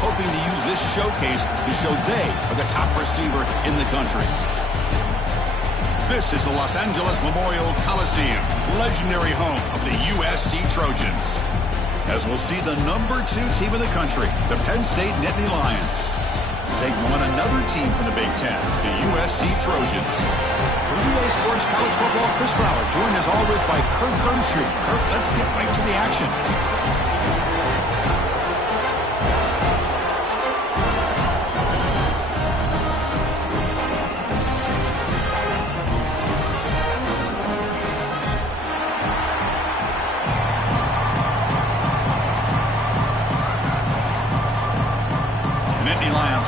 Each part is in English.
hoping to use this showcase to show they are the top receiver in the country. This is the Los Angeles Memorial Coliseum, legendary home of the USC Trojans. As we'll see the #2 team in the country, the Penn State Nittany Lions, take on another team from the Big Ten, the USC Trojans. For UA Sports College Football, Chris Fowler, joined as always by Kirk Herbstreit. Kirk, let's get right to the action.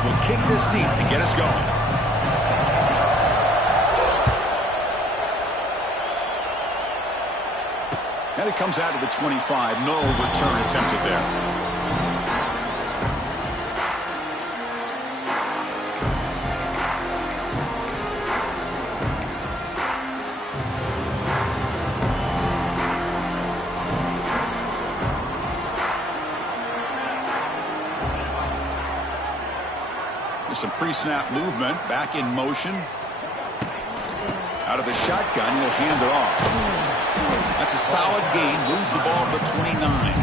Will kick this deep to get us going. And it comes out of the 25. No return attempted there. Some pre-snap movement, back in motion. Out of the shotgun, he'll hand it off. That's a solid gain, moves the ball to the 29.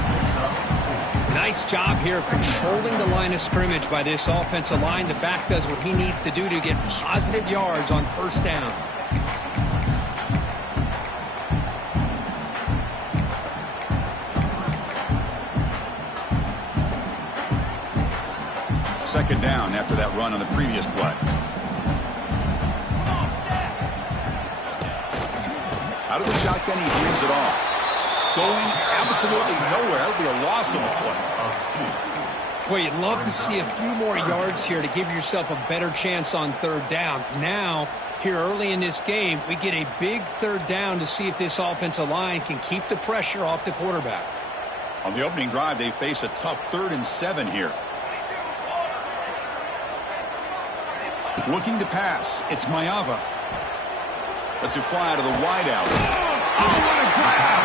Nice job here of controlling the line of scrimmage by this offensive line. The back does what he needs to do to get positive yards on first down. Second down after that run on the previous play. Out of the shotgun, he hands it off. Going absolutely nowhere. That'll be a loss on the play. Boy, you'd love to see a few more yards here to give yourself a better chance on third down. Now, here early in this game, we get a big third down to see if this offensive line can keep the pressure off the quarterback. On the opening drive, they face a tough 3rd and 7 here. Looking to pass. It's Maiava. Lets it fly out of the wideout. Oh, what a grab!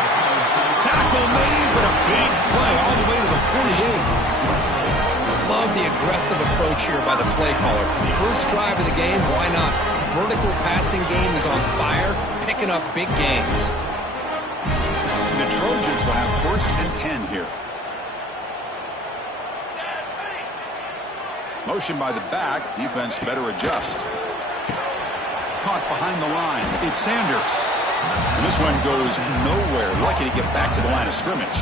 Tackle made, but a big play all the way to the 48. Love the aggressive approach here by the play caller. First drive of the game, why not? Vertical passing game is on fire, picking up big gains. And the Trojans will have 1st and 10 here. Motion by the back. Defense better adjust. Caught behind the line. It's Sanders. And this one goes nowhere. Lucky to get back to the line of scrimmage.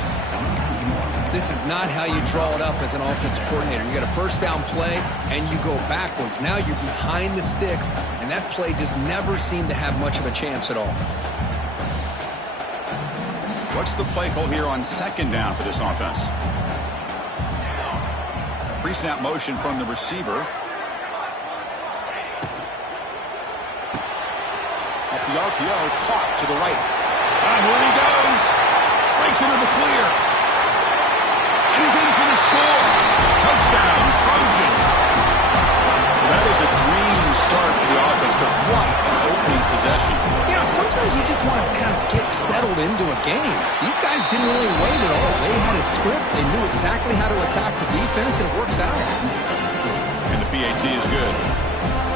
This is not how you draw it up as an offensive coordinator. You got a first down play, and you go backwards. Now you're behind the sticks, and that play just never seemed to have much of a chance at all. What's the play call here on second down for this offense? Pre-snap motion from the receiver. Off the RPO, caught to the right. And here he goes. Breaks into the clear. And he's in for the score. Touchdown, Trojans. That is a dream start for the offense, but what an opening possession. You know, sometimes you just want to kind of get settled into a game. These guys didn't really wait at all. They had a script. They knew exactly how to attack the defense, and it works out. And the PAT is good.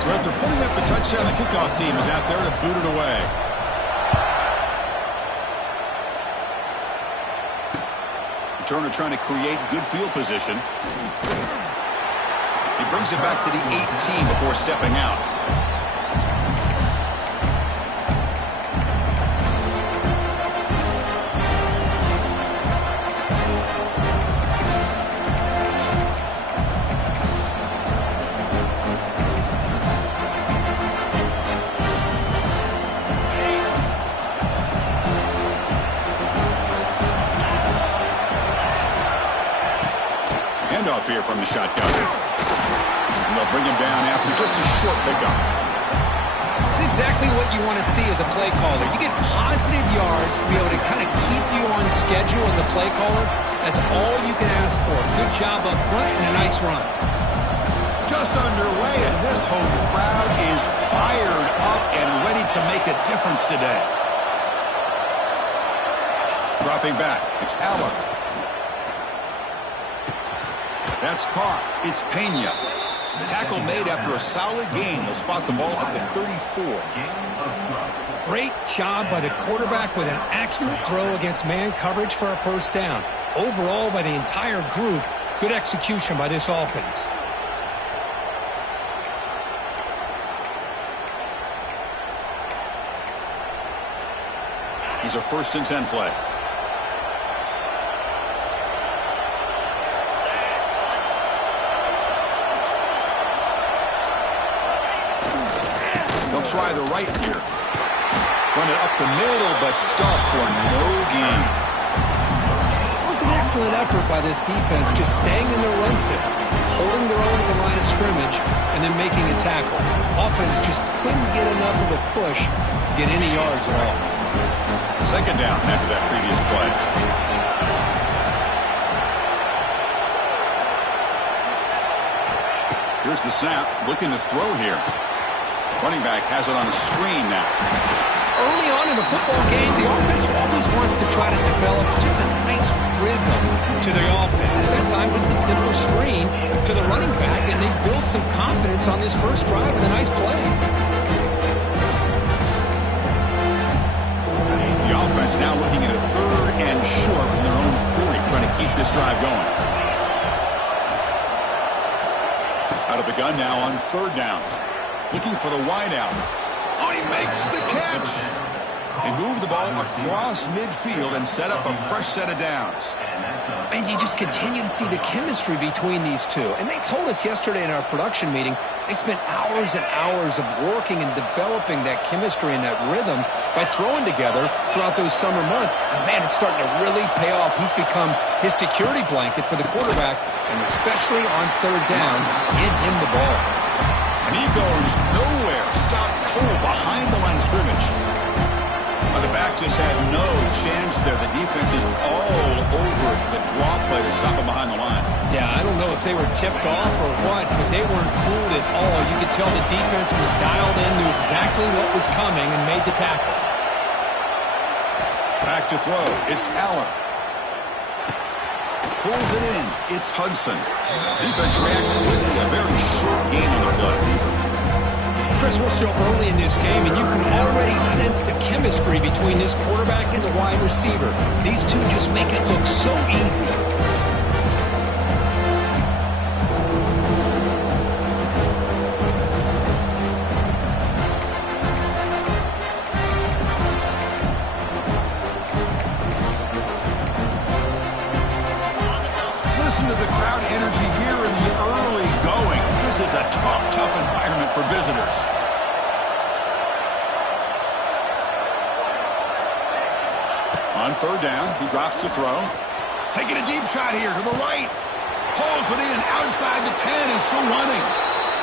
So after putting up the touchdown, the kickoff team is out there to boot it away. Turner trying to create good field position. He brings it back to the 18 before stepping out. Handoff here from the shotgun. And they'll bring him down after just a short pickup. It's exactly what you want to see as a play caller. You get positive yards to be able to kind of keep you on schedule as a play caller. That's all you can ask for. Good job up front and a nice run. Just underway, and this home crowd is fired up and ready to make a difference today. Dropping back, it's Aller. That's caught. It's Pena. Tackle made after a solid gain. They'll spot the ball at the 34. Great job by the quarterback with an accurate throw against man coverage for a first down. Overall, by the entire group, good execution by this offense. Here's a 1st and 10 play. They'll try the right here. Run it up the middle, but stuffed for no gain. It was an excellent effort by this defense, just staying in their run fits, holding their own at the line of scrimmage, and then making a tackle. Offense just couldn't get enough of a push to get any yards at all. 2nd down after that previous play. Here's the snap. Looking to throw here. Running back has it on a screen now. Early on in the football game, the offense always wants to try to develop just a nice rhythm to their offense. That time just a simple screen to the running back, and they build some confidence on this first drive with a nice play. The offense now looking at a 3rd and short from their own 40, trying to keep this drive going. Out of the gun now on 3rd down. Looking for the wideout. Oh, he makes the catch. They move the ball across midfield and set up a fresh set of downs. And you just continue to see the chemistry between these two. And they told us yesterday in our production meeting, they spent hours and hours of working and developing that chemistry and that rhythm by throwing together throughout those summer months. And, man, it's starting to really pay off. He's become his security blanket for the quarterback, and especially on 3rd down, get him the ball. And he goes nowhere. Stopped cold behind the line of scrimmage. The back just had no chance there. The defense is all over the draw play to stop him behind the line. Yeah, I don't know if they were tipped off or what, but they weren't fooled at all. You could tell the defense was dialed in, knew exactly what was coming, and made the tackle. Back to throw. It's Allen. Pulls it in. It's Hudson. Defense reacts quickly. A very short gain on the play. Chris, we're still early in this game, and you can already sense the chemistry between this quarterback and the wide receiver. These two just make it look so easy. Listen to the crowd energy here in the early going. This is a tough environment for visitors. On 3rd down, he drops to throw. Taking a deep shot here to the right. Pulls it in outside the 10 and still running.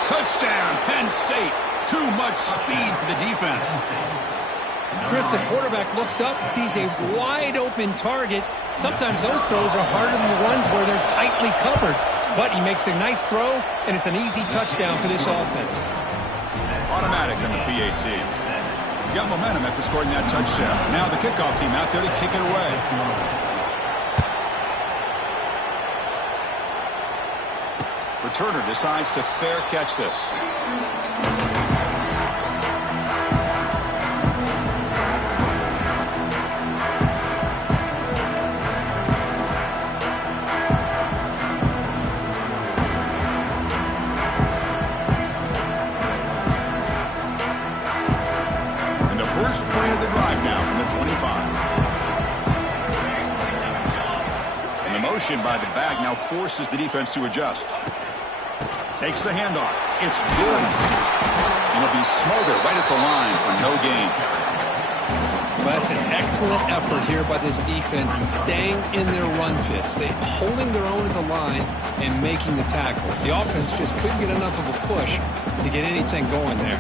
Touchdown, Penn State. Too much speed for the defense. Chris, the quarterback looks up, sees a wide-open target. Sometimes those throws are harder than the ones where they're tightly covered. But he makes a nice throw, and it's an easy touchdown for this offense. Automatic on the PAT. Got momentum after scoring that touchdown. Now the kickoff team out there to kick it away. Returner decides to fair catch this. First play of the drive now from the 25. And the motion by the back now forces the defense to adjust. Takes the handoff. It's Jordan. And he'll be smothered right at the line for no gain. Well, that's an excellent effort here by this defense, staying in their run fits. They're holding their own at the line and making the tackle. The offense just couldn't get enough of a push to get anything going there.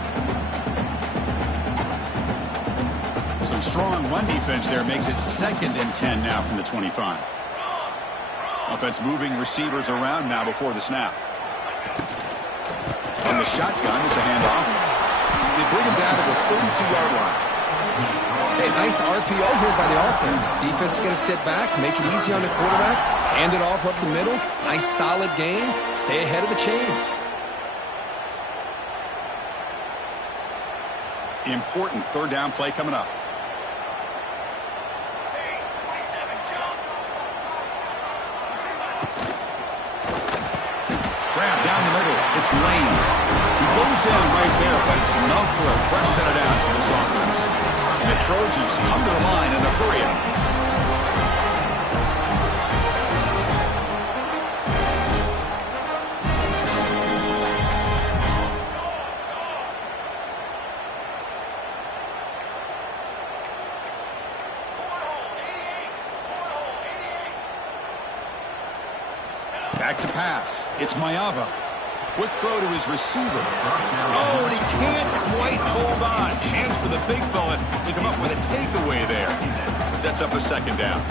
Some strong run defense there makes it 2nd and 10 now from the 25. Offense moving receivers around now before the snap. On the shotgun, it's a handoff. They bring him down to the 32-yard line. Hey, nice RPO here by the offense. Defense is going to sit back, make it easy on the quarterback, hand it off up the middle. Nice solid game. Stay ahead of the chains. Important third down play coming up. Grab down the middle. It's Lane. He goes down right there, but it's enough for a fresh set of downs for this offense. And the Trojans come to the line in the hurry-up. Back to pass. It's Maeva. Quick throw to his receiver. Oh, and he can't quite hold on. Chance for the big fella to come up with a takeaway there. Sets up a second down.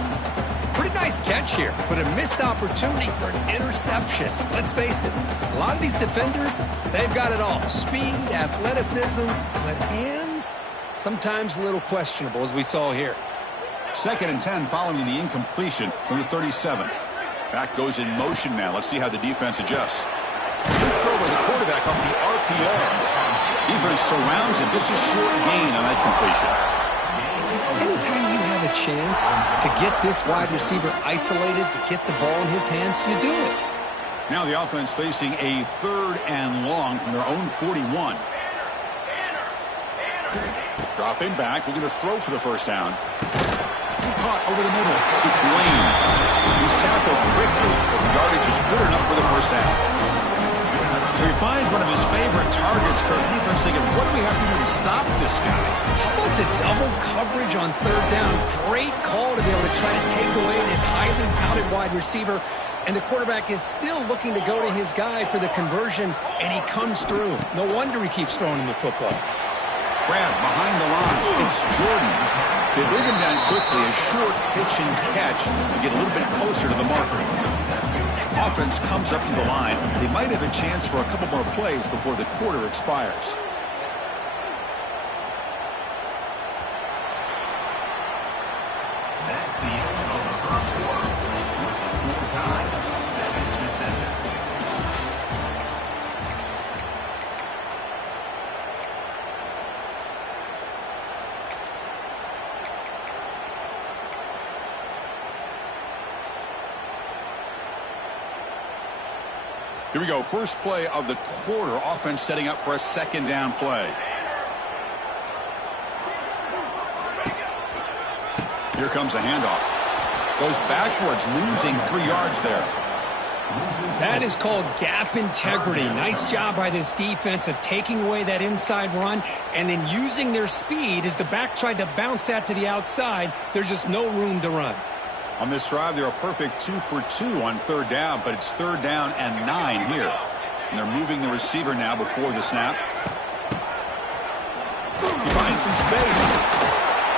Pretty nice catch here, but a missed opportunity for an interception. Let's face it, a lot of these defenders, they've got it all. Speed, athleticism, but hands, sometimes a little questionable, as we saw here. 2nd and 10 following the incompletion from the 37. Back goes in motion now. Let's see how the defense adjusts. Good throw by the quarterback off the RPO. Defense surrounds him. Just a short gain on that completion. Anytime you have a chance to get this wide receiver isolated, to get the ball in his hands, you do it. Now the offense facing a 3rd and long from their own 41. Dropping back, looking to throw for the first down. Caught over the middle. It's Lane. He's tackled quickly, but the yardage is good enough for the first down. So he finds one of his favorite targets. Kirk defense thinking, what do we have to do to stop this guy? How about the double coverage on 3rd down? Great call to be able to try to take away this highly touted wide receiver. And the quarterback is still looking to go to his guy for the conversion, and he comes through. No wonder he keeps throwing him the football. Brad behind the line. It's Jordan. They bring him down quickly, a short pitch and catch, and get a little bit closer to the marker. Offense comes up to the line. They might have a chance for a couple more plays before the quarter expires. That's the end of the first quarter. With the score tied, that is descended. Here we go. First play of the quarter. Offense setting up for a 2nd down play. Here comes a handoff. Goes backwards, losing 3 yards there. That is called gap integrity. Nice job by this defense of taking away that inside run and then using their speed as the back tried to bounce that to the outside. There's just no room to run. On this drive, they're a perfect 2 for 2 on 3rd down, but it's 3rd down and 9 here. And they're moving the receiver now before the snap. He finds some space.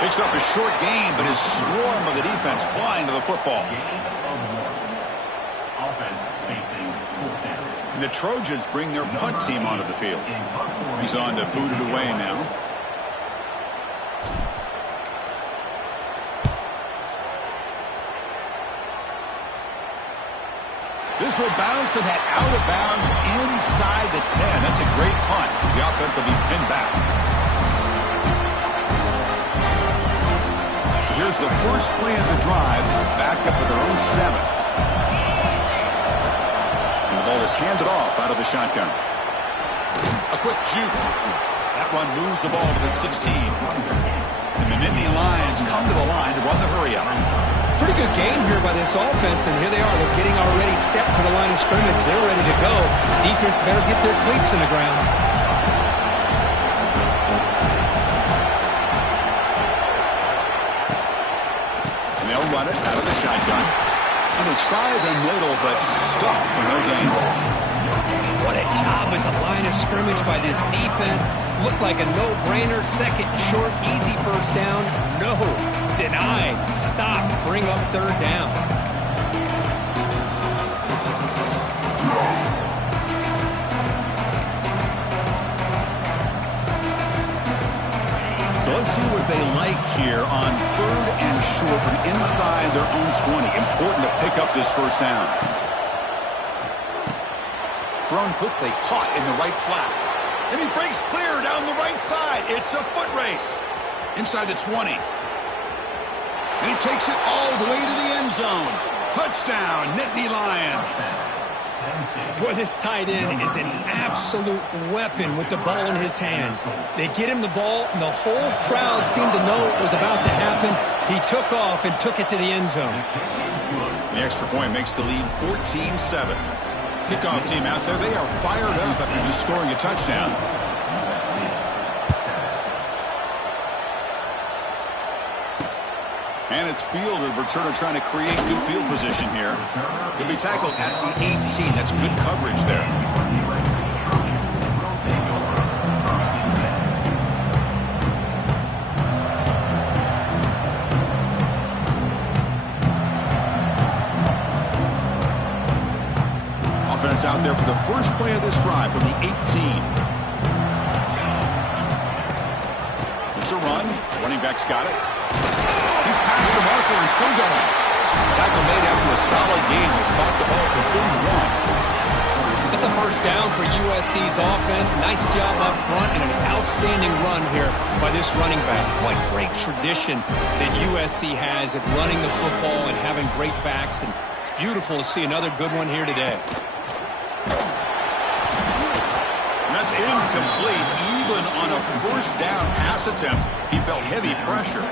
Picks up a short gain, but his swarm of the defense flying to the football. Offense facing 4th down. And the Trojans bring their punt team onto the field. He's on to boot it away now. This will bounce and head out of bounds inside the 10. That's a great punt. The offense will be pinned back. So here's the first play of the drive, backed up with their own 7. And the ball is handed off out of the shotgun. A quick juke. That run moves the ball to the 16. And the Nittany Lions come to the line to run the hurry-up. Pretty good game here by this offense, and here they are. They're getting already set to the line of scrimmage. They're ready to go. Defense better get their cleats in the ground. And they'll run it out of the shotgun. And they try the middle, but stuck for no gain. What a job at the line of scrimmage by this defense. Looked like a no-brainer. Second short, easy first down. No. Denied. Stop. Bring up 3rd down. So let's Let's see what they like here on 3rd and short from inside their own 20. Important to pick up this first down. Thrown quickly, caught in the right flat. And he breaks clear down the right side. It's a foot race. Inside the 20. And he takes it all the way to the end zone. Touchdown, Nittany Lions. Boy, this tight end is an absolute weapon with the ball in his hands. They get him the ball, and the whole crowd seemed to know what was about to happen. He took off and took it to the end zone. The extra point makes the lead 14-7. Kickoff team out there, they are fired up after just scoring a touchdown. And it's fielded. Returner trying to create good field position here. He'll be tackled at the 18. That's good coverage there. Offense out there for the first play of this drive from the 18. It's a run. Running back's got it. He's past the marker and still going. Tackle made after a solid gain. Will spot the ball for 31. That's a first down for USC's offense. Nice job up front and an outstanding run here by this running back. What great tradition that USC has at running the football and having great backs. And it's beautiful to see another good one here today. That's incomplete. Even on a first down pass attempt, he felt heavy pressure.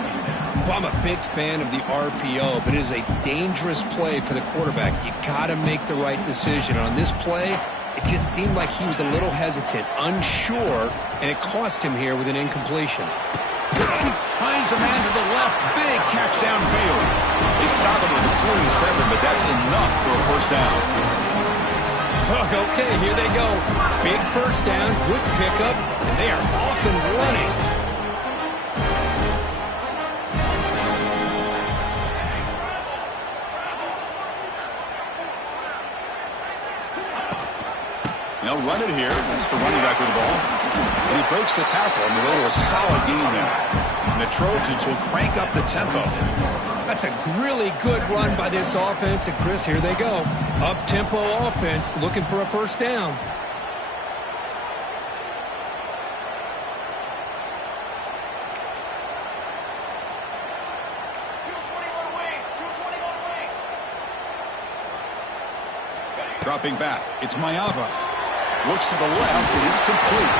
Well, I'm a big fan of the RPO, but it is a dangerous play for the quarterback. You got to make the right decision. On this play, it just seemed like he was a little hesitant, unsure, and it cost him here with an incompletion. Finds a man to the left. Big catch downfield. They stop him at the 47, but that's enough for a first down. Okay, here they go. Big first down, good pickup, and they are off and running. They'll run it here. That's the running back with the ball. And he breaks the tackle on the way to a solid gain there. And the Trojans will crank up the tempo. That's a really good run by this offense. And, Chris, here they go. Up-tempo offense looking for a first down. Dropping back. It's Maiava. Looks to the left, and it's complete.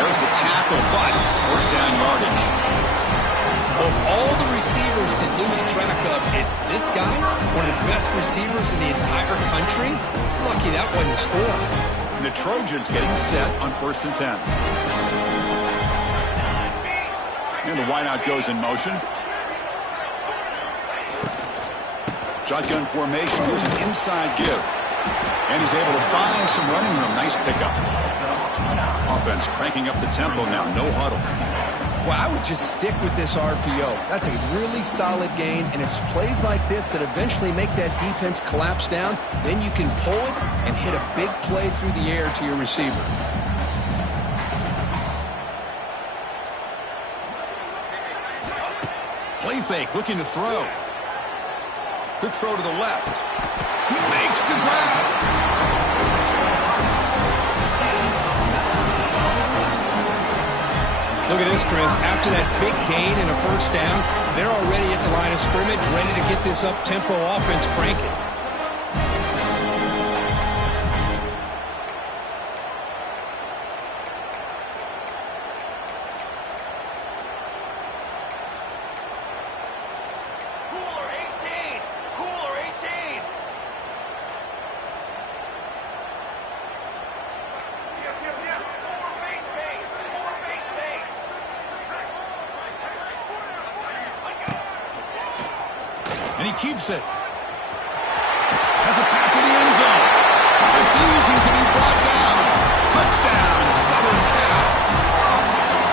There's the tackle, but first down yardage. Of all the receivers to lose track of, it's this guy, one of the best receivers in the entire country. Lucky that wasn't a score. And the Trojans getting set on 1st and 10. And the wideout goes in motion. Shotgun formation. Here's an inside give. And he's able to find some running room. Nice pickup. Offense cranking up the tempo now. No huddle. Well, I would just stick with this RPO. That's a really solid gain, and it's plays like this that eventually make that defense collapse down. Then you can pull it and hit a big play through the air to your receiver. Play fake, looking to throw. Quick throw to the left. He makes the grab. Look at this, Chris. After that big gain and a first down, they're already at the line of scrimmage, ready to get this up-tempo offense cranking. And he keeps it. Has a pass to the end zone. Refusing to be brought down. Touchdown, Southern Cal.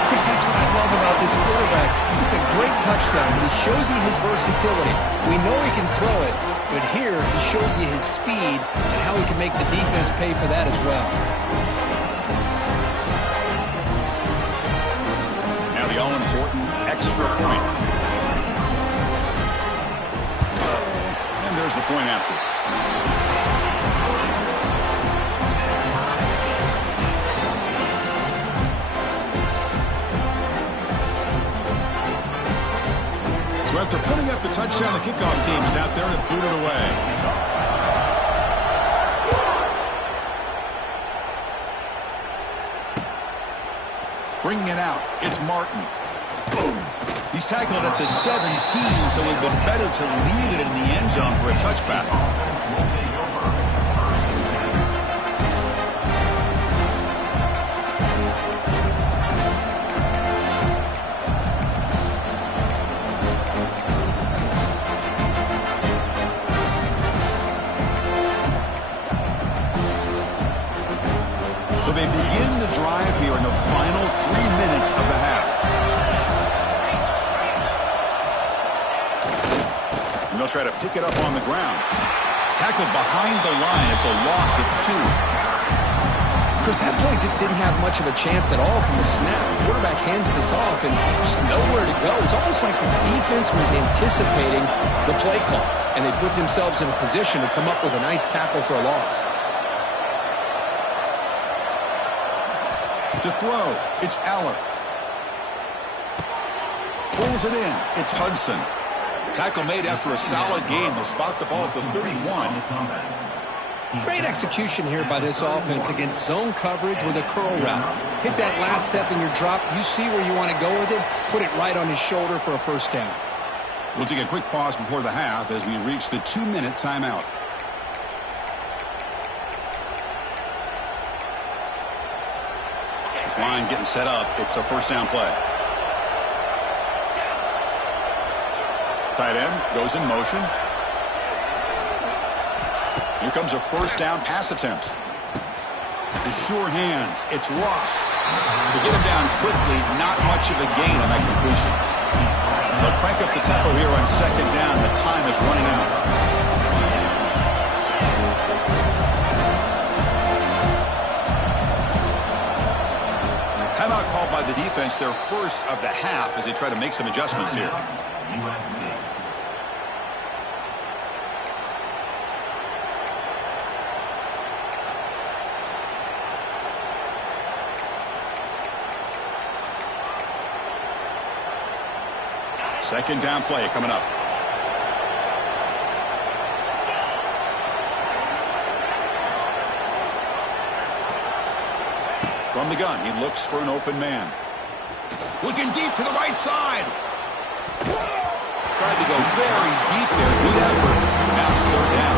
Chris, that's what I love about this quarterback. It's a great touchdown, but he shows you his versatility. We know he can throw it, but here he shows you his speed and how he can make the defense pay for that as well. Now the all-important point after. So after putting up the touchdown, the kickoff team is out there to boot it away. Bringing it out, it's Martin. Boom. He's tackled at the 17, so it would have been better to leave it in the end zone for a touchback. So they begin the drive here in the final 3 minutes of the half. And they'll try to pick it up on the ground. Tackled behind the line. It's a loss of 2. Chris, that play just didn't have much of a chance at all from the snap. The quarterback hands this off and there's nowhere to go. It's almost like the defense was anticipating the play call, and they put themselves in a position to come up with a nice tackle for a loss. To throw, it's Aller. Pulls it in, it's Hudson. Tackle made after a solid game. They'll spot the ball at the 31. Great execution here by this offense against zone coverage with a curl route. Hit that last step in your drop. You see where you want to go with it. Put it right on his shoulder for a first down. We'll take a quick pause before the half as we reach the 2-minute timeout. This line getting set up. It's a first down play. Tight end goes in motion. Here comes a first down pass attempt. The sure hands. It's Ross. To get him down quickly, not much of a gain on that completion. They'll crank up the tempo here on second down. The time is running out. Timeout called by the defense, their first of the half, as they try to make some adjustments here. Second down play coming up. From the gun, he looks for an open man. Looking deep to the right side. Tried to go very deep there. Good effort. Now it's third down.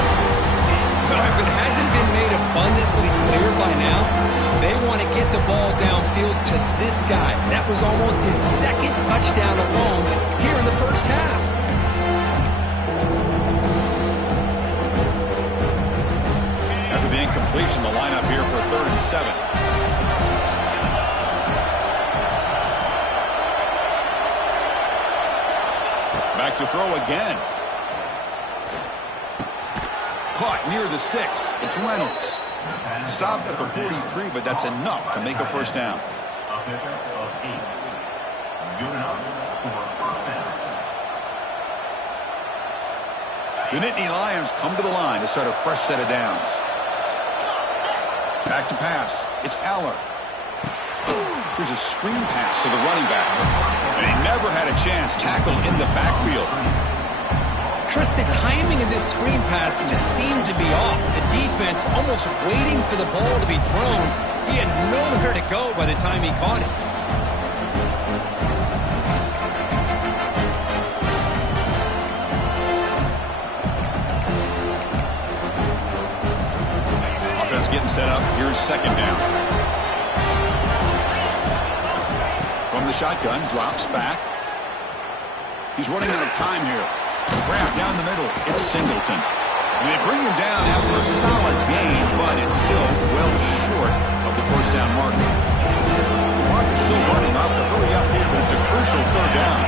But if it hasn't been made abundantly clear by now, they want to get the ball downfield to this guy. That was almost his second touchdown alone here in the first half. After the incompletion, the lineup here for 3rd and 7. Back to throw again. Caught near the sticks. It's Reynolds. Stopped at the 43, but that's enough to make a first down. The Nittany Lions come to the line to start a fresh set of downs. Back to pass. It's Aller. Here's a screen pass to the running back. And he never had a chance tackled in the backfield. Chris, the timing of this screen pass just seemed to be off. The defense almost waiting for the ball to be thrown. He had nowhere to go by the time he caught it. Offense getting set up. Here's second down. From the shotgun, drops back. He's running out of time here. Wrap down the middle. It's Singleton. And they bring him down after a solid gain, but it's still well short of the first down mark. The clock is still running. Off to hurry up here, but it's a crucial third down.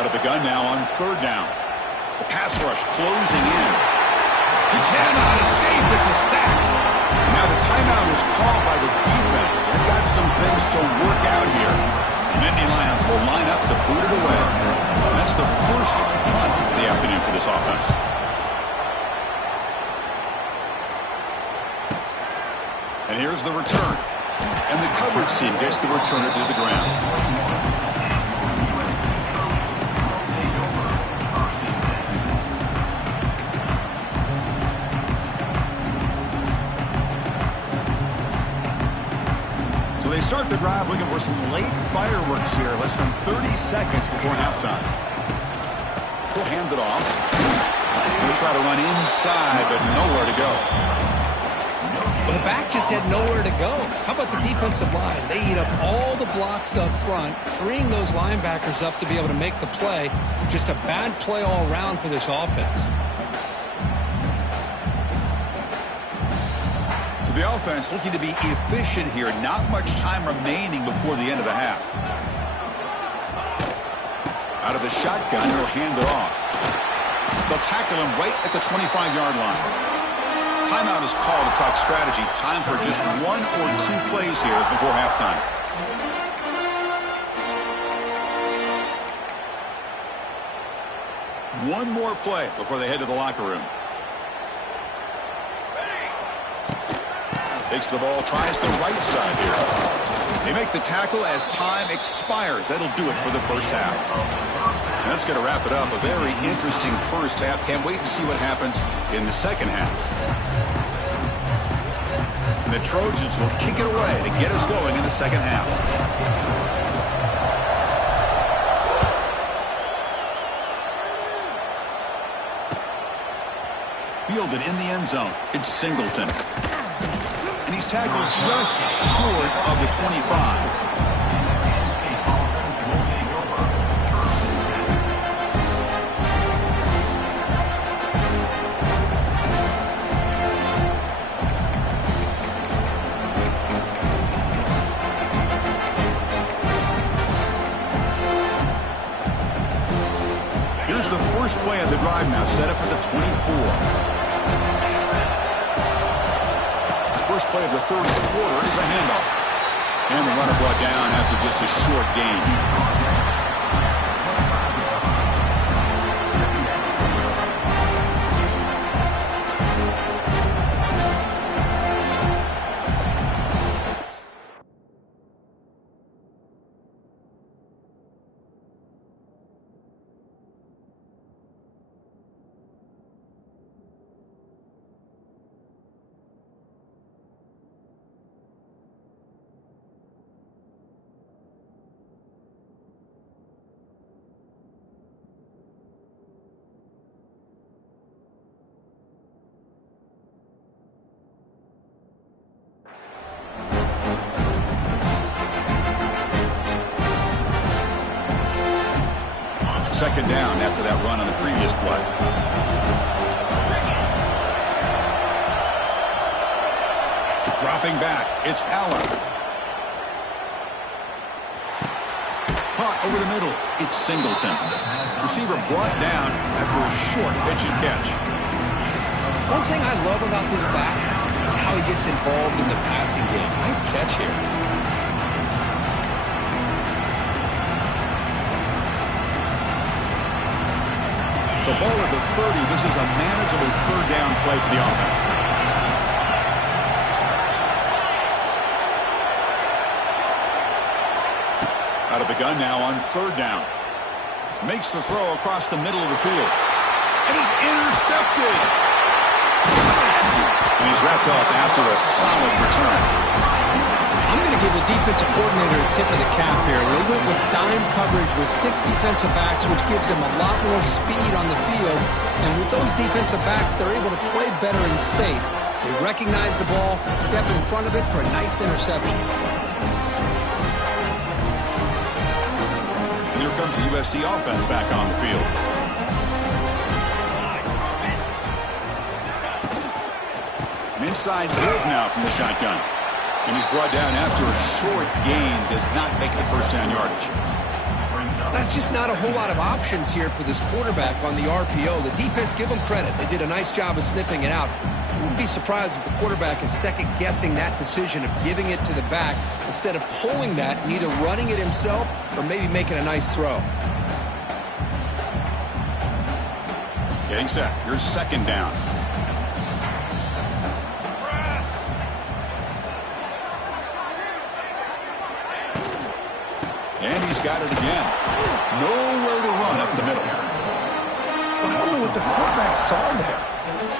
Out of the gun now on third down. The pass rush closing in. He cannot escape. It's a sack. Now the timeout is called by the defense. They've got some things to work out here. Nittany Lions will line up to boot it away. That's the first punt of the afternoon for this offense. And here's the return. And the coverage team gets the returner to the ground. So they start the drive looking for some late fireworks here, less than 30 seconds before halftime. He'll hand it off. He'll try to run inside, but nowhere to go. Well, the back just had nowhere to go. How about the defensive line? They eat up all the blocks up front, freeing those linebackers up to be able to make the play. Just a bad play all around for this offense. So the offense looking to be efficient here. Not much time remaining before the end of the half. Out of the shotgun, he'll hand it off. They'll tackle him right at the 25-yard line. Timeout is called to talk strategy. Time for just 1 or 2 plays here before halftime. One more play before they head to the locker room. Takes the ball, tries the right side here. They make the tackle as time expires. That'll do it for the first half. And that's going to wrap it up. A very interesting first half. Can't wait to see what happens in the second half. The Trojans will kick it away to get us going in the second half. Fielded in the end zone. It's Singleton. And he's tackled just short of the 25. The first play of the drive now set up at the 24. First play of the third quarter is a handoff. And the runner brought down after just a short gain. Second down after that run on the previous play. Dropping back, it's Allen. Caught over the middle, it's Singleton. Receiver brought down after a short pitch and catch. One thing I love about this back is how he gets involved in the passing game. Nice catch here. So ball at the 30. This is a manageable third down play for the offense. Out of the gun now on third down. Makes the throw across the middle of the field. And he's intercepted. And he's wrapped up after a solid return. I'm going to give the defensive coordinator a tip of the cap here. They went with dime coverage with 6 defensive backs, which gives them a lot more speed on the field. And with those defensive backs, they're able to play better in space. They recognize the ball, step in front of it for a nice interception. And here comes the USC offense back on the field. An inside move now from the shotgun. And he's brought down after a short gain. Does not make the first down yardage. That's just not a whole lot of options here for this quarterback on the RPO. The defense, give them credit. They did a nice job of sniffing it out. I wouldn't be surprised if the quarterback is second-guessing that decision of giving it to the back instead of pulling that and either running it himself or maybe making a nice throw. Getting set. Here's second down. And he's got it again. Nowhere to run up the middle. I don't know what the quarterback saw there.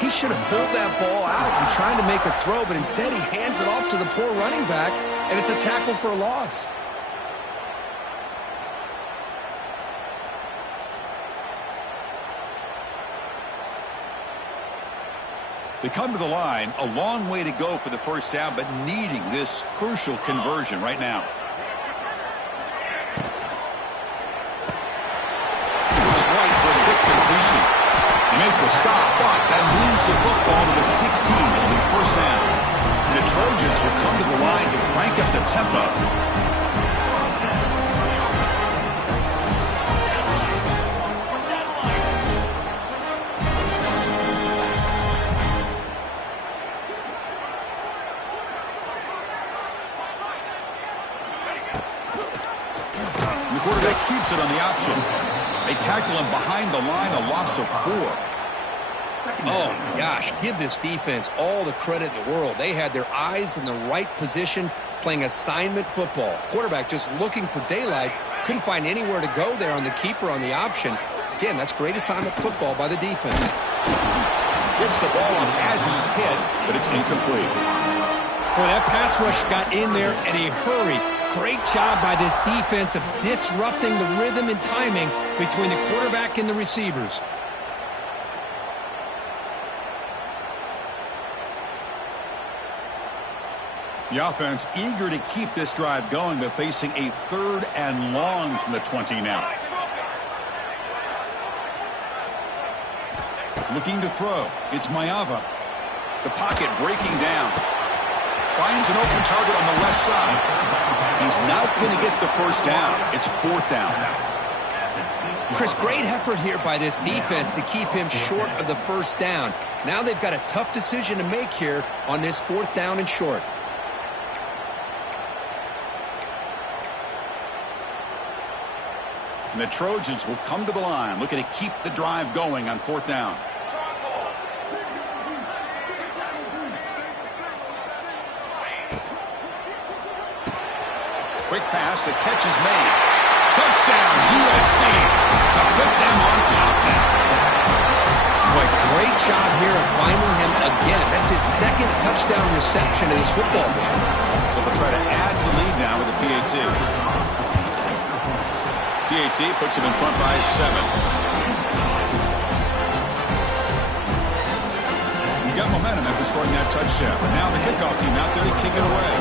He should have pulled that ball out and tried to make a throw, but instead he hands it off to the poor running back, and it's a tackle for a loss. They come to the line, a long way to go for the first down, but needing this crucial conversion right now. It's right for a quick completion. They make the stop, but that moves the football to the 16. It'll be first down. And the Trojans will come to the line to crank up the tempo. The quarterback keeps it on the option. They tackle him behind the line, a loss of 4. Oh, gosh, give this defense all the credit in the world. They had their eyes in the right position, playing assignment football. Quarterback just looking for daylight, couldn't find anywhere to go there on the keeper on the option. Again, that's great assignment football by the defense. Gets the ball off as he's hit, but it's incomplete. Boy, that pass rush got in there in a hurry. Great job by this defense of disrupting the rhythm and timing between the quarterback and the receivers. The offense eager to keep this drive going, but facing a 3rd and long from the 20 now. Looking to throw. It's Mayava. The pocket breaking down. Finds an open target on the left side. He's not going to get the first down. It's 4th down. Chris, great effort here by this defense to keep him short of the first down. Now they've got a tough decision to make here on this 4th down and short. And the Trojans will come to the line, looking to keep the drive going on 4th down. Quick pass, the catch is made. Touchdown, USC, to put them on top now. Boy, great job here of finding him again. That's his 2nd touchdown reception in this football game. They'll try to add to the lead now with the PAT. PAT puts him in front by 7. You got momentum after scoring that touchdown. But now the kickoff team out there to kick it away.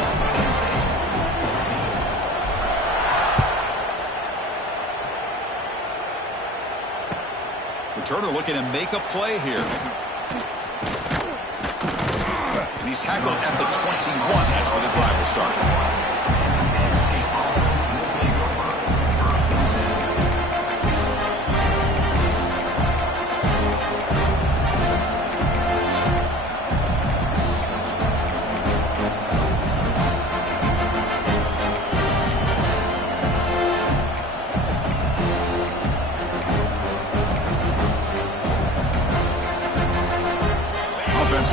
Returner looking to make a play here. And he's tackled at the 21. That's where the drive will start.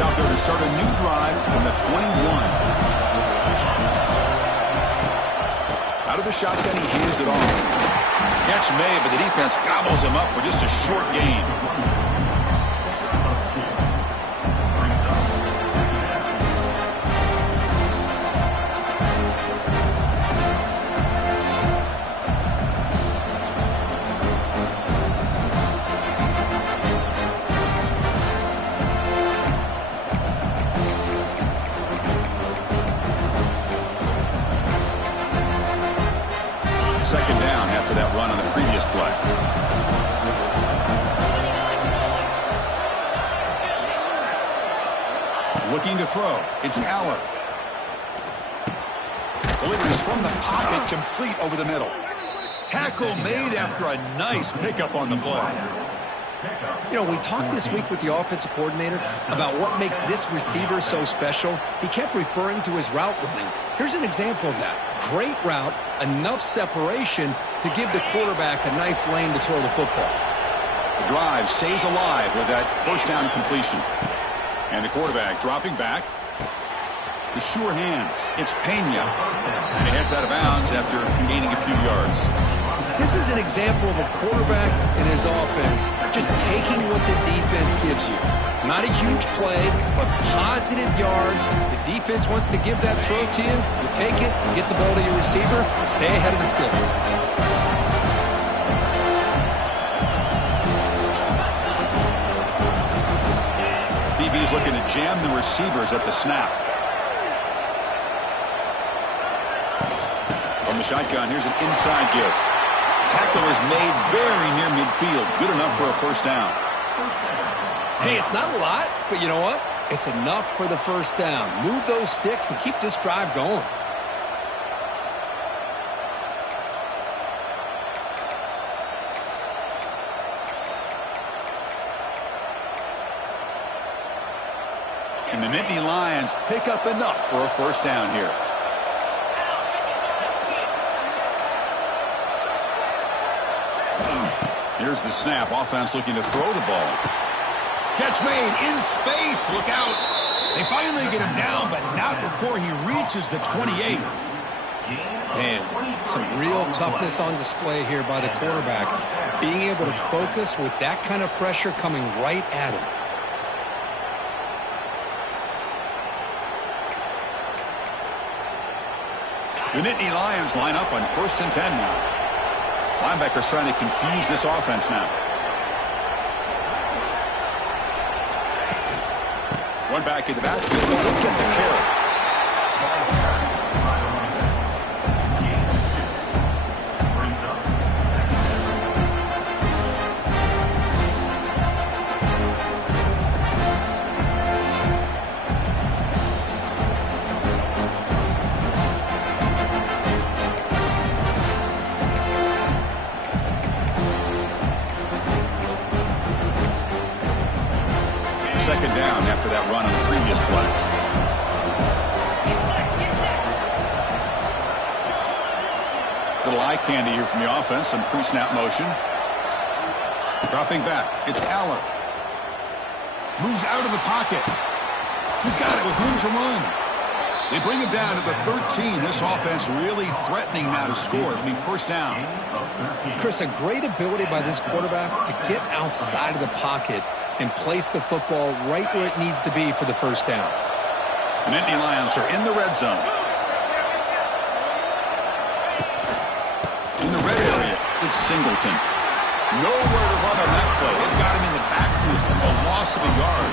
Out there to start a new drive from the 21. Out of the shotgun, he hands it off. Catch made, but the defense gobbles him up for just a short gain. Second down after that run on the previous play. Looking to throw. It's Aller. Delivers from the pocket, complete over the middle. Tackle made after a nice pickup on the play. You know, we talked this week with the offensive coordinator about what makes this receiver so special. He kept referring to his route running. Here's an example of that. Great route, enough separation to give the quarterback a nice lane to throw the football. The drive stays alive with that first down completion. And the quarterback dropping back. The sure hands. It's Pena. And he heads out of bounds after gaining a few yards. This is an example of a quarterback and his offense just taking what the defense gives you. Not a huge play, but positive yards. The defense wants to give that throw to you. You take it, you get the ball to your receiver, stay ahead of the sticks. DB is looking to jam the receivers at the snap. From the shotgun, here's an inside give. Tackle is made very near midfield. Good enough for a first down. Hey, it's not a lot, but you know what? It's enough for the first down. Move those sticks and keep this drive going. And the Nittany Lions pick up enough for a first down here. Here's the snap. Offense looking to throw the ball. Catch made in space. Look out. They finally get him down, but not before he reaches the 28. Man, some real toughness on display here by the quarterback. Being able to focus with that kind of pressure coming right at him. The Nittany Lions line up on 1st and 10 now. Linebackers trying to confuse this offense now. One back in the backfield. Look at the carry. Second down after that run on the previous play. Little eye candy here from the offense. Some pre-snap motion. Dropping back. It's Allen. Moves out of the pocket. He's got it with room to run. They bring him down to the 13. This offense really threatening now to score. It'll be first down. Chris, a great ability by this quarterback to get outside of the pocket and place the football right where it needs to be for the first down. The Nittany Lions are in the red zone. In the red area, it's Singleton. Nowhere to run on that play. They've got him in the backfield. It's a loss of a yard.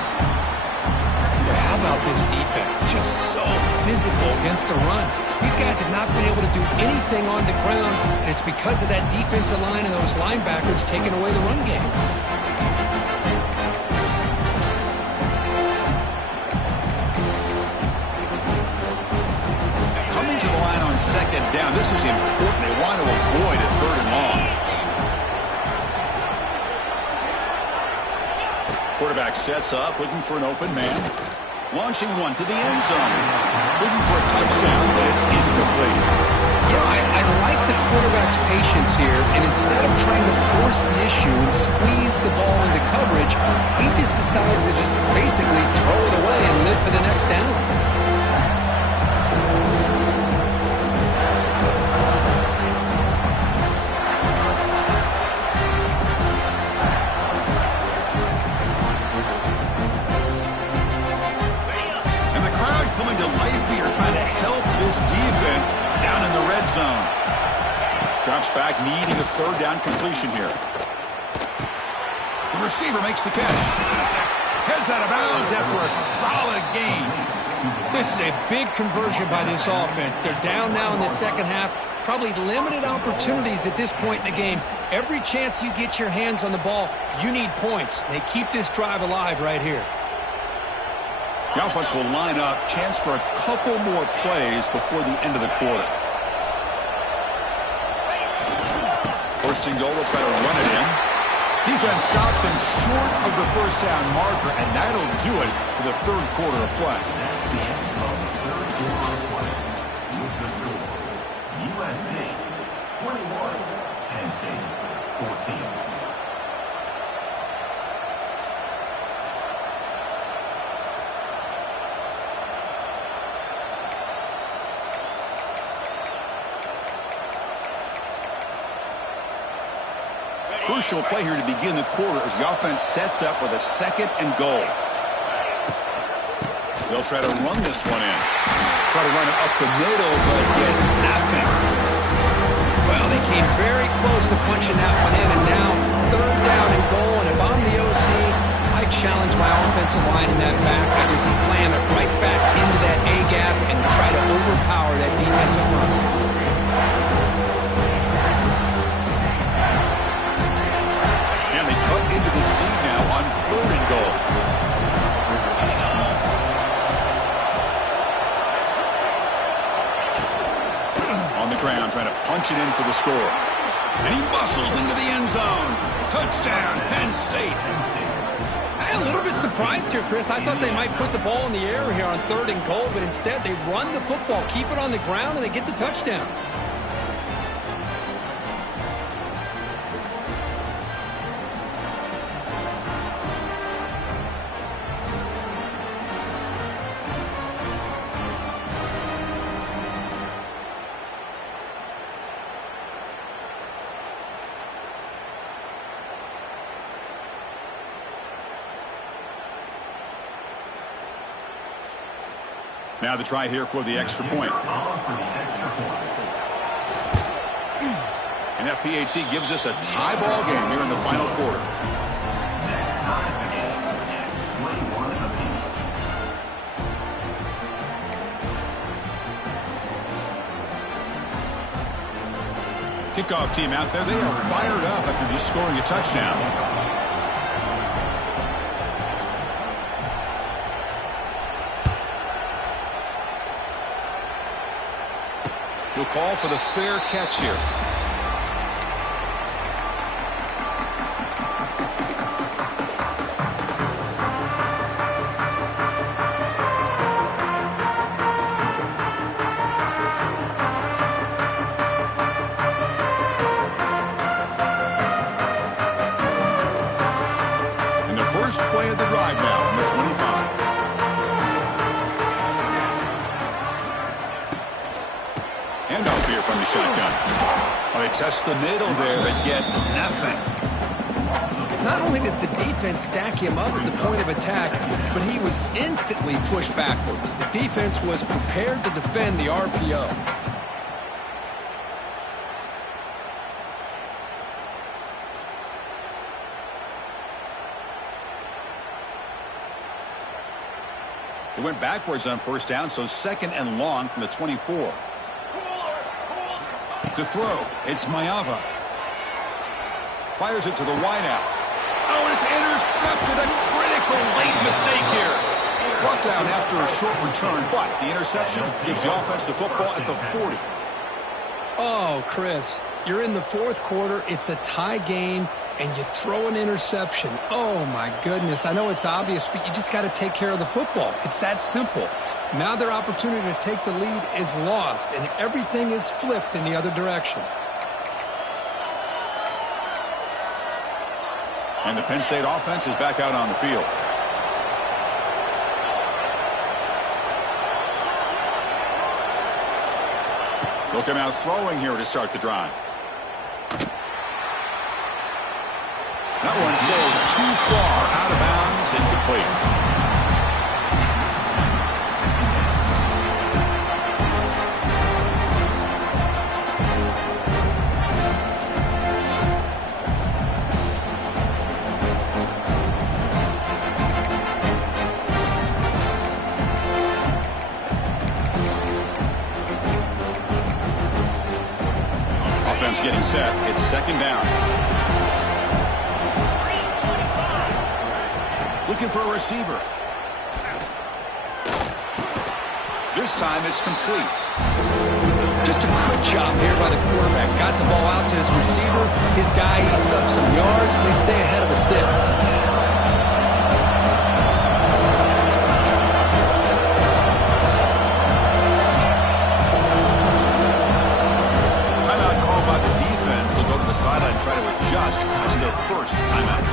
How about this defense? Just so physical against the run. These guys have not been able to do anything on the ground, and it's because of that defensive line and those linebackers taking away the run game. Coming to the line on second down. This is important. They want to avoid a third and long. Quarterback sets up, looking for an open man. Launching one to the end zone. Looking for a touchdown, but it's incomplete. Yeah, I like the quarterback's patience here, and instead of trying to force the issue and squeeze the ball into coverage, he just decides to just basically throw it away and live for the next down. Coming to life here, trying to help this defense down in the red zone. Drops back, needing a third down completion here. The receiver makes the catch. Heads out of bounds after a solid gain. This is a big conversion by this offense. They're down now in the second half. Probably limited opportunities at this point in the game. Every chance you get your hands on the ball, you need points. They keep this drive alive right here. The offense will line up. Chance for a couple more plays before the end of the quarter. First and goal, they'll try to run it in. Defense stops him short of the first down marker, and that'll do it for the third quarter of play. That's the end of the third quarter of play. With the score, USC 21, Penn State 14. Crucial play here to begin the quarter as the offense sets up with a second and goal. They'll try to run this one in. Try to run it up the middle, but get nothing. Well, they came very close to punching that one in, and now third down and goal. And if I'm the OC, I challenge my offensive line in that back. I just slam it right back into that A-gap and try to overpower that defensive front. Into this lead now on third and goal. On the ground, trying to punch it in for the score. And he muscles into the end zone. Touchdown, Penn State. I'm a little bit surprised here, Chris. I thought they might put the ball in the air here on third and goal, but instead they run the football, keep it on the ground, and they get the touchdown. Now the try here for the extra point. And that PAT gives us a tie ball game here in the final quarter. Kickoff team out there, they are fired up after just scoring a touchdown. We'll call for the fair catch here. And the first play of the drive now from the 25. Handoff here from the shotgun. Well, they test the middle there, but get nothing. Not only does the defense stack him up at the point of attack, but he was instantly pushed backwards. The defense was prepared to defend the RPO. It went backwards on first down, so second and long from the 24. To throw, it's Mayava. Fires it to the wideout. Oh, it's intercepted. A critical late mistake here. Brought down after a short return, but the interception gives the offense the football at the 40. Oh, Chris, you're in the fourth quarter. It's a tie game, and you throw an interception. Oh, my goodness. I know it's obvious, but you just got to take care of the football. It's that simple. Now their opportunity to take the lead is lost, and everything is flipped in the other direction. And the Penn State offense is back out on the field. They'll come out throwing here to start the drive. That one sails too far out of bounds, incomplete. Getting set. It's second down. Looking for a receiver. This time it's complete. Just a good job here by the quarterback. Got the ball out to his receiver. His guy eats up some yards. They stay ahead of the sticks. Timeout called by the defense. They'll go to the sideline and try to adjust. It's their first timeout.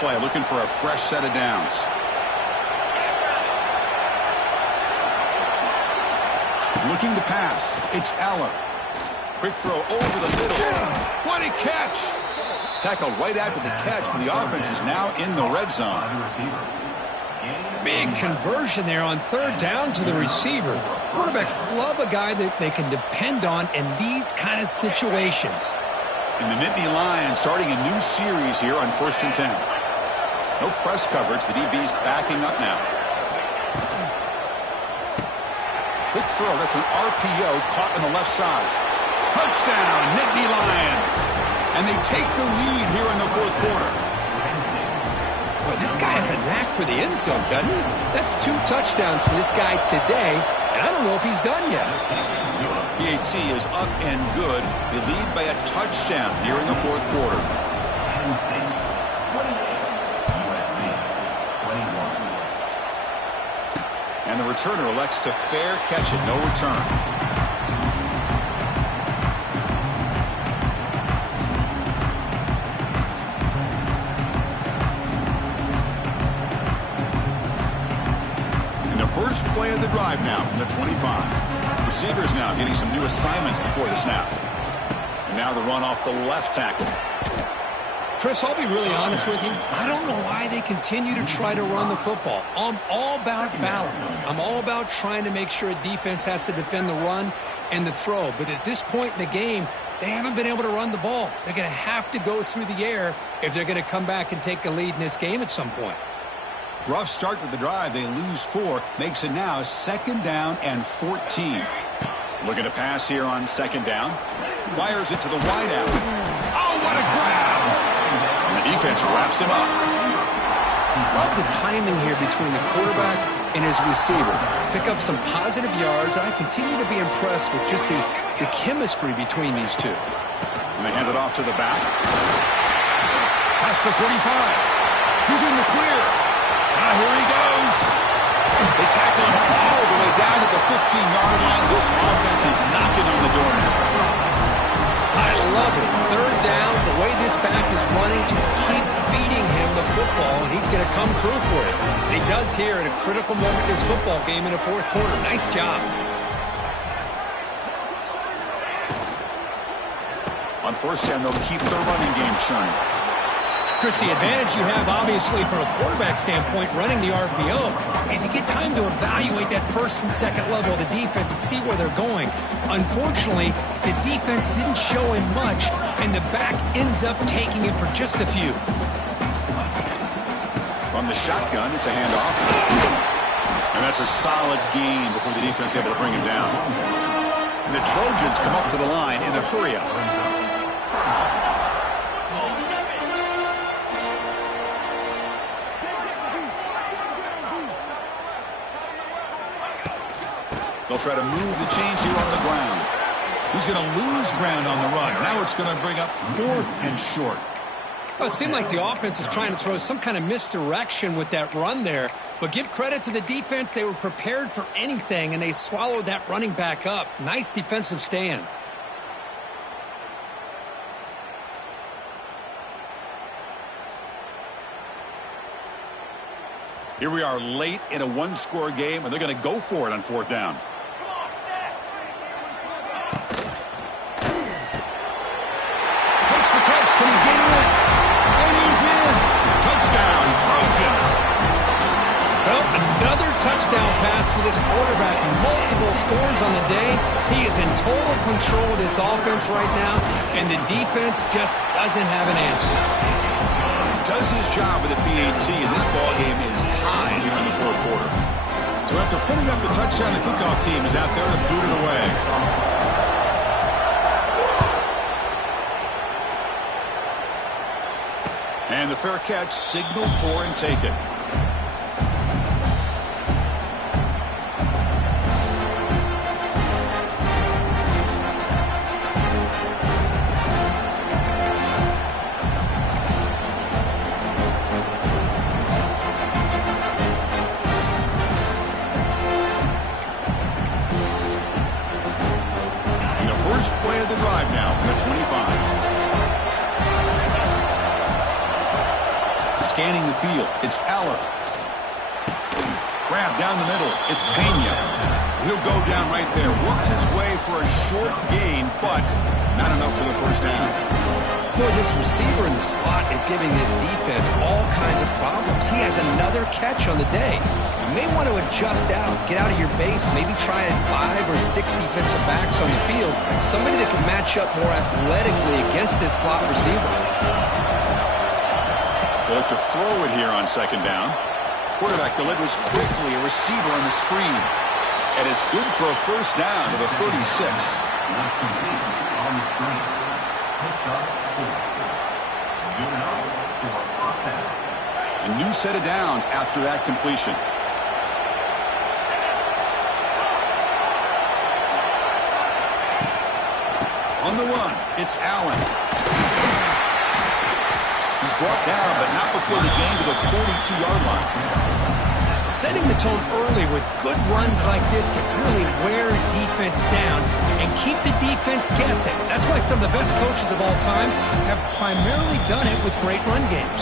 Play, looking for a fresh set of downs. Looking to pass. It's Eller. Quick throw over the middle. What a catch! Tackled right after the catch, but the offense is now in the red zone. Big conversion there on third down to the receiver. Quarterbacks love a guy that they can depend on in these kind of situations. And the Nittany Lions starting a new series here on 1st and 10. No press coverage. The DB's backing up now. Quick throw. That's an RPO caught on the left side. Touchdown, Nittany Lions. And they take the lead here in the fourth quarter. Boy, this guy has a knack for the end zone, doesn't he? That's 2 touchdowns for this guy today, and I don't know if he's done yet. PAT is up and good. They lead by a touchdown here in the fourth quarter. And the returner elects to fair catch it. No return. And the first play of the drive now from the 25. Receivers now getting some new assignments before the snap. And now the run off the left tackle. Chris, I'll be really honest with you. I don't know why they continue to try to run the football. I'm all about balance. I'm all about trying to make sure a defense has to defend the run and the throw. But at this point in the game, they haven't been able to run the ball. They're going to have to go through the air if they're going to come back and take a lead in this game at some point. Rough start with the drive. They lose 4. Makes it now 2nd down and 14. Looking to pass here on 2nd down. Fires it to the wide out. Oh, what a grab! And the defense wraps him up. Love the timing here between the quarterback and his receiver. Pick up some positive yards. I continue to be impressed with just the chemistry between these two. And they hand it off to the back. Past the 45. Who's in the clear? Now here he goes. They tackle him all the way down to the 15-yard line. This offense is knocking on the door now. I love it. 3rd down, the way this back is running, just keep feeding him the football, and he's going to come through for it. And he does here at a critical moment in this football game in the fourth quarter. Nice job. On 1st down, they'll keep the running game churning. Chris, the advantage you have, obviously, from a quarterback standpoint, running the RPO, is you get time to evaluate that 1st and 2nd level of the defense and see where they're going. Unfortunately, the defense didn't show him much, and the back ends up taking it for just a few. From the shotgun, it's a handoff. And that's a solid gain before the defense is able to bring him down. And the Trojans come up to the line in the hurry-up. They'll try to move the chains here on the ground. He's going to lose ground on the run. Now it's going to bring up 4th and short. Well, it seemed like the offense is trying to throw some kind of misdirection with that run there. But give credit to the defense. They were prepared for anything, and they swallowed that running back up. Nice defensive stand. Here we are late in a 1-score game, and they're going to go for it on 4th down. Makes the catch. Can he get in? And he's in. Touchdown, Trojans. Well, another touchdown pass for this quarterback. Multiple scores on the day. He is in total control of this offense right now, and the defense just doesn't have an answer. Does his job with the PAT, and this ball game is tied here in the fourth quarter. So after putting up the touchdown, the kickoff team is out there to boot it away. And the fair catch signaled for and taken. First play of the drive now from the 25. Scanning the field, it's Aller. Grab down the middle, it's Pena. He'll go down right there. Worked his way for a short gain, but not enough for the first down. Boy, this receiver in the slot is giving this defense all kinds of problems. He has another catch on the day. You may want to adjust out, get out of your base, maybe try 5 or 6 defensive backs on the field. Somebody that can match up more athletically against this slot receiver. They look to throw it here on second down. Quarterback delivers quickly, a receiver on the screen. And it's good for a first down to the 36. That's complete on the screen. Picks up 4. Give it up for a first down. A new set of downs after that completion. On the run, it's Allen. He's brought down, but not before the gain to the 42-yard line. Setting the tone early with good runs like this can really wear a defense down and keep the defense guessing. That's why some of the best coaches of all time have primarily done it with great run games.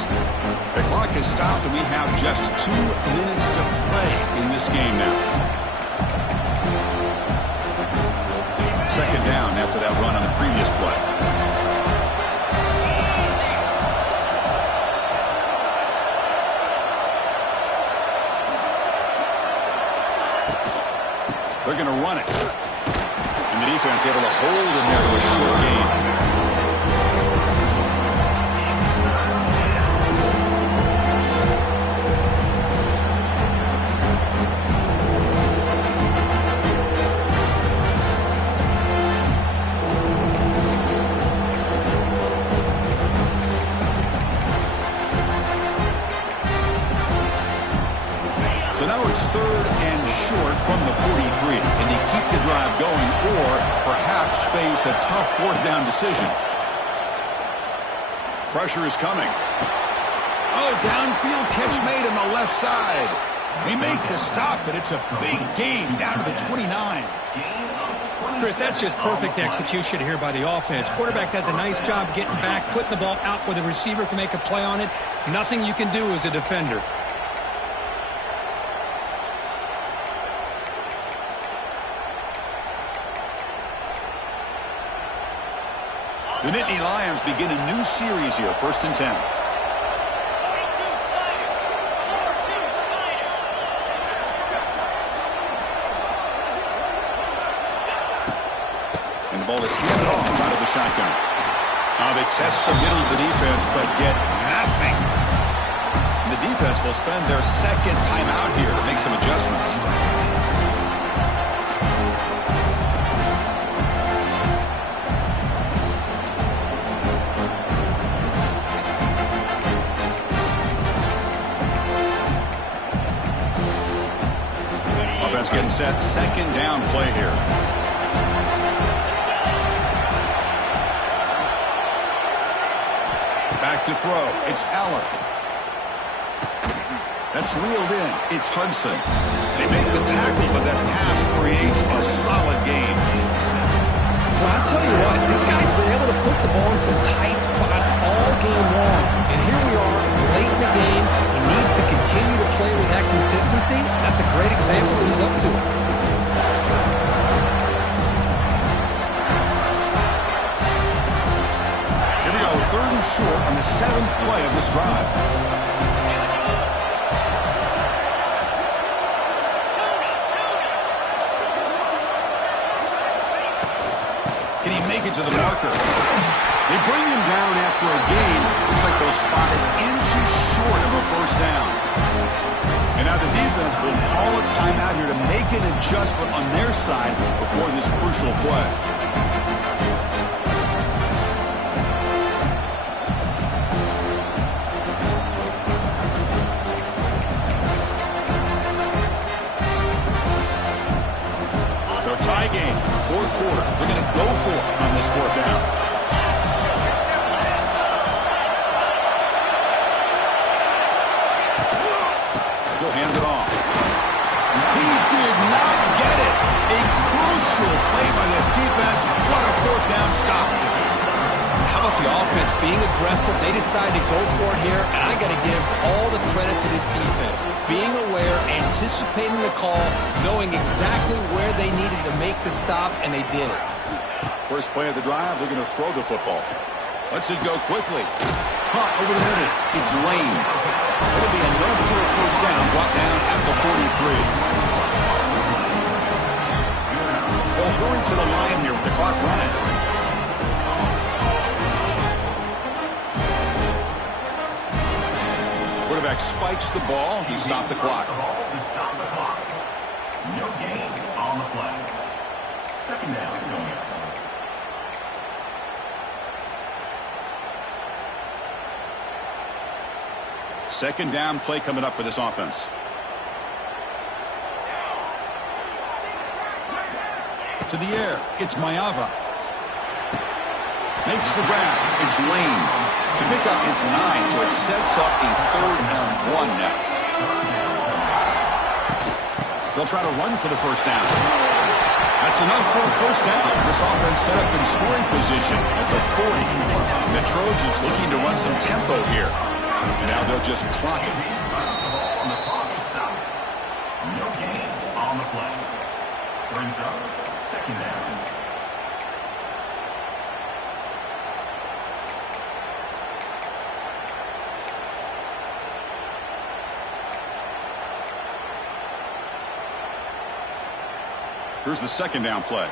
The clock has stopped, and we have just 2 minutes to play in this game now. Second down after that run on the previous play. They're going to run it. And the defense able to hold him there to a short gain. So now it's 3rd and short from the 43. And they keep the drive going or perhaps face a tough 4th down decision. Pressure is coming. Oh, downfield catch made on the left side. They make the stop, but it's a big gain down to the 29. Chris, that's just perfect execution here by the offense. Quarterback does a nice job getting back, putting the ball out where the receiver can make a play on it. Nothing you can do as a defender. The Nittany Lions begin a new series here, 1st and 10. And the ball is handed off out of the shotgun. They test the middle of the defense, but get nothing. And the defense will spend their 2nd timeout here to make some adjustments. Offense getting set. 2nd down play here. Back to throw. It's Aller. That's reeled in. It's Hudson. They make the tackle, but that pass creates a solid gain. Well, I'll tell you what, this guy's been able to put the ball in some tight spots all game long. And here we are, late in the game. He needs to continue to play with that consistency. That's a great example that he's up to it. Here we go, 3rd and short on the 7th play of this drive. Can he make it to the marker? They bring him down after a gain. Looks like they'll spot it inches short of a first down. And now the defense will call a timeout here to make an adjustment on their side before this crucial play. So tie game, fourth quarter. They're going to go for it on this fourth down. He'll hand it off. He did not get it. A crucial play by this defense. What a fourth down stop. How about the offense being aggressive? They decided to go for it here, and I got to give all the credit to this defense. Being aware, anticipating the call, knowing exactly where they needed to make the stop, and they did it. First play of the drive, they're going to throw the football. Lets it go quickly. Caught over the middle. It's Lane. It'll be enough for a first down, brought down at the 43. They'll hurry to the line here with the clock running. Quarterback spikes the ball. He stopped the clock. No gain on the play. Second down. Second down play coming up for this offense. To the air. It's Mayava. Makes the grab. It's Lane. The pickup is 9, so it sets up a 3rd and 1 now. They'll try to run for the first down. That's enough for a first down. This offense set up in scoring position at the 40. The Trojans looking to run some tempo here. And now they'll just clock it. No gain on the play. Brings up second down. Here's the second down play.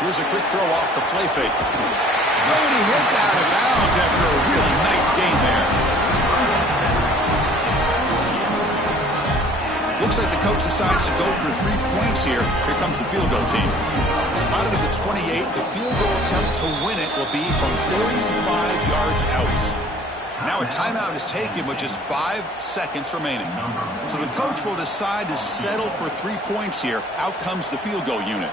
Here's a quick throw off the play fake. And he hits out of bounds after a really nice gain there. Looks like the coach decides to go for 3 points here. Here comes the field goal team. Spotted at the 28. The field goal attempt to win it will be from 45 yards out. Now a timeout is taken with just 5 seconds remaining. So the coach will decide to settle for 3 points here. Out comes the field goal unit.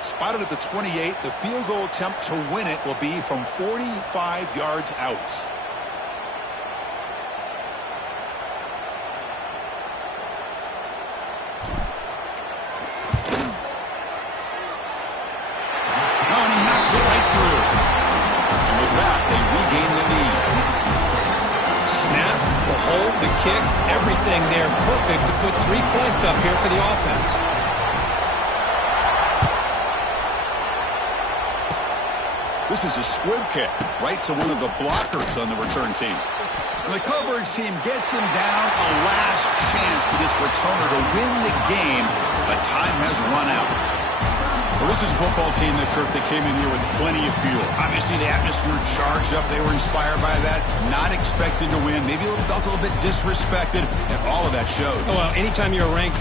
Spotted at the 28, the field goal attempt to win it will be from 45 yards out. Oh, and he knocks it right through. And with that, they regain the lead. Snap, the hold, the kick, everything there perfect to put 3 points up here for the offense. This is a squib kick right to one of the blockers on the return team. And the coverage team gets him down. A last chance for this returner to win the game, but time has run out. Well, this is a football team that came in here with plenty of fuel. Obviously, the atmosphere charged up. They were inspired by that. Not expected to win. Maybe felt a little bit disrespected, and all of that showed. Oh, well, anytime you're a ranked team,